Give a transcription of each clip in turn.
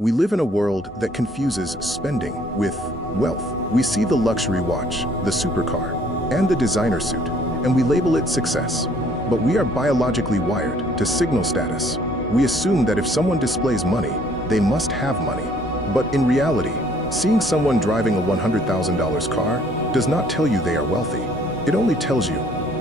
We live in a world that confuses spending with wealth. We see the luxury watch, the supercar, and the designer suit, and we label it success. But we are biologically wired to signal status. We assume that if someone displays money, they must have money. But in reality, seeing someone driving a $100,000 car does not tell you they are wealthy. It only tells you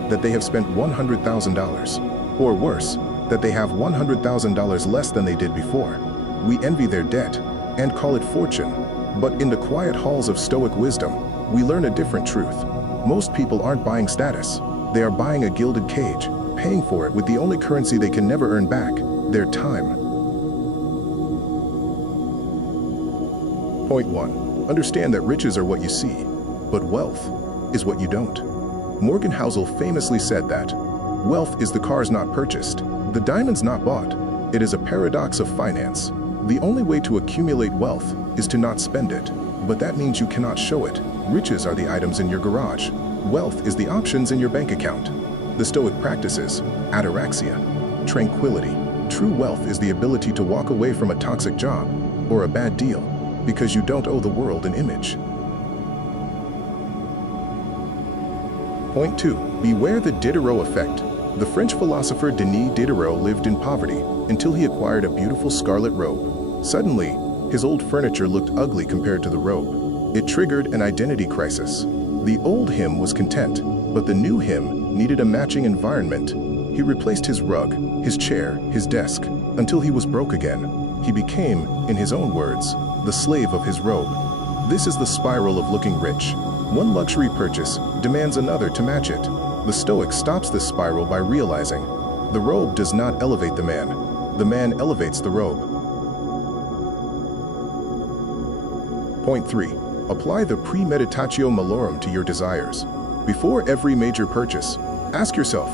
that they have spent $100,000, or worse, that they have $100,000 less than they did before. We envy their debt and call it fortune. But in the quiet halls of Stoic wisdom, we learn a different truth. Most people aren't buying status. They are buying a gilded cage, paying for it with the only currency they can never earn back, their time. Point 1. Understand that riches are what you see, but wealth is what you don't. Morgan Housel famously said that, "Wealth is the cars not purchased, the diamonds not bought. It is a paradox of finance. The only way to accumulate wealth is to not spend it, but that means you cannot show it. Riches are the items in your garage. Wealth is the options in your bank account." The Stoic practices, ataraxia, tranquility. True wealth is the ability to walk away from a toxic job or a bad deal because you don't owe the world an image. Point 2. Beware the Diderot Effect. The French philosopher Denis Diderot lived in poverty until he acquired a beautiful scarlet robe. Suddenly, his old furniture looked ugly compared to the robe. It triggered an identity crisis. The old him was content, but the new him needed a matching environment. He replaced his rug, his chair, his desk, until he was broke again. He became, in his own words, the slave of his robe. This is the spiral of looking rich. One luxury purchase demands another to match it. The Stoic stops this spiral by realizing the robe does not elevate the man elevates the robe. Point 3. Apply the premeditatio malorum to your desires. Before every major purchase, ask yourself,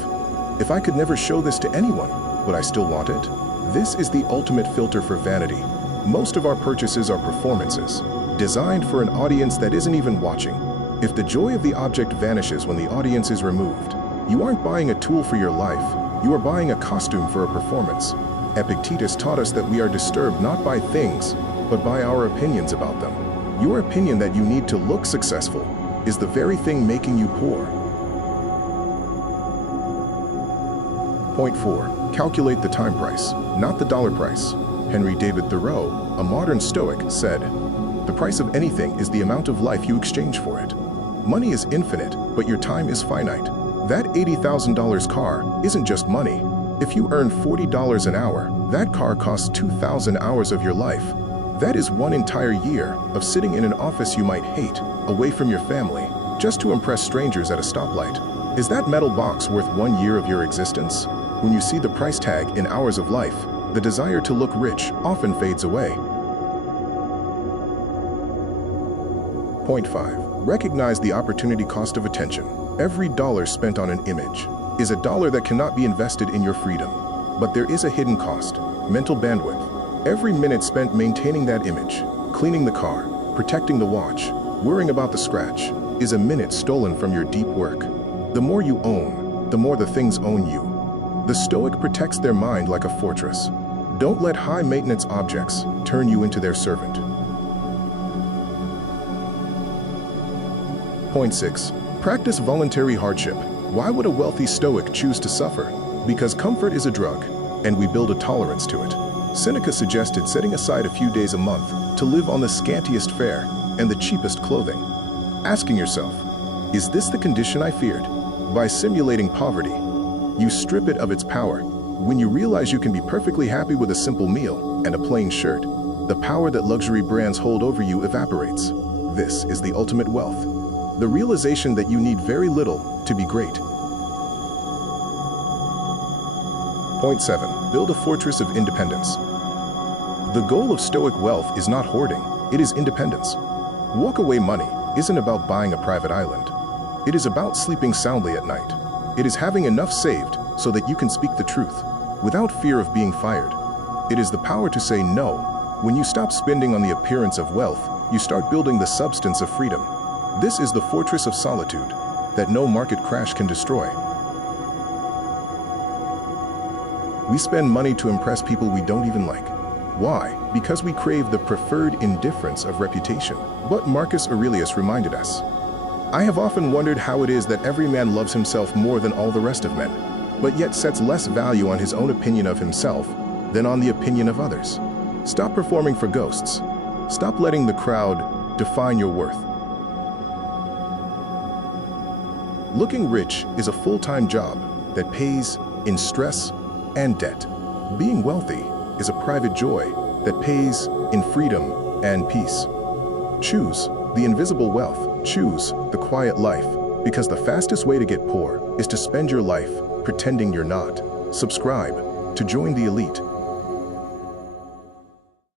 if I could never show this to anyone, would I still want it? This is the ultimate filter for vanity. Most of our purchases are performances, designed for an audience that isn't even watching. If the joy of the object vanishes when the audience is removed, you aren't buying a tool for your life, you are buying a costume for a performance. Epictetus taught us that we are disturbed not by things, but by our opinions about them. Your opinion that you need to look successful is the very thing making you poor. Point 4. Calculate the time price, not the dollar price. Henry David Thoreau, a modern Stoic, said, "The price of anything is the amount of life you exchange for it." Money is infinite, but your time is finite. That $80,000 car isn't just money. If you earn $40 an hour, that car costs 2,000 hours of your life. That is one entire year of sitting in an office you might hate, away from your family, just to impress strangers at a stoplight. Is that metal box worth 1 year of your existence? When you see the price tag in hours of life, the desire to look rich often fades away. Point 5. Recognize the opportunity cost of attention. Every dollar spent on an image is a dollar that cannot be invested in your freedom. But there is a hidden cost, mental bandwidth. Every minute spent maintaining that image, cleaning the car, protecting the watch, worrying about the scratch, is a minute stolen from your deep work. The more you own, the more the things own you. The Stoic protects their mind like a fortress. Don't let high-maintenance objects turn you into their servant. Point 6. Practice voluntary hardship. Why would a wealthy Stoic choose to suffer? Because comfort is a drug, and we build a tolerance to it. Seneca suggested setting aside a few days a month to live on the scantiest fare and the cheapest clothing. Asking yourself, is this the condition I feared? By simulating poverty, you strip it of its power. When you realize you can be perfectly happy with a simple meal and a plain shirt, the power that luxury brands hold over you evaporates. This is the ultimate wealth. The realization that you need very little to be great. Point 7. Build a fortress of independence. The goal of Stoic wealth is not hoarding, it is independence. Walk-away money isn't about buying a private island. It is about sleeping soundly at night. It is having enough saved so that you can speak the truth without fear of being fired. It is the power to say no. When you stop spending on the appearance of wealth, you start building the substance of freedom. This is the fortress of solitude that no market crash can destroy. We spend money to impress people we don't even like. Why? Because we crave the preferred indifference of reputation. But Marcus Aurelius reminded us, I have often wondered how it is that every man loves himself more than all the rest of men, but yet sets less value on his own opinion of himself than on the opinion of others. Stop performing for ghosts. Stop letting the crowd define your worth. Looking rich is a full-time job that pays in stress and debt. Being wealthy is a private joy that pays in freedom and peace. Choose the invisible wealth. Choose the quiet life, because the fastest way to get poor is to spend your life pretending you're not. Subscribe to join the elite.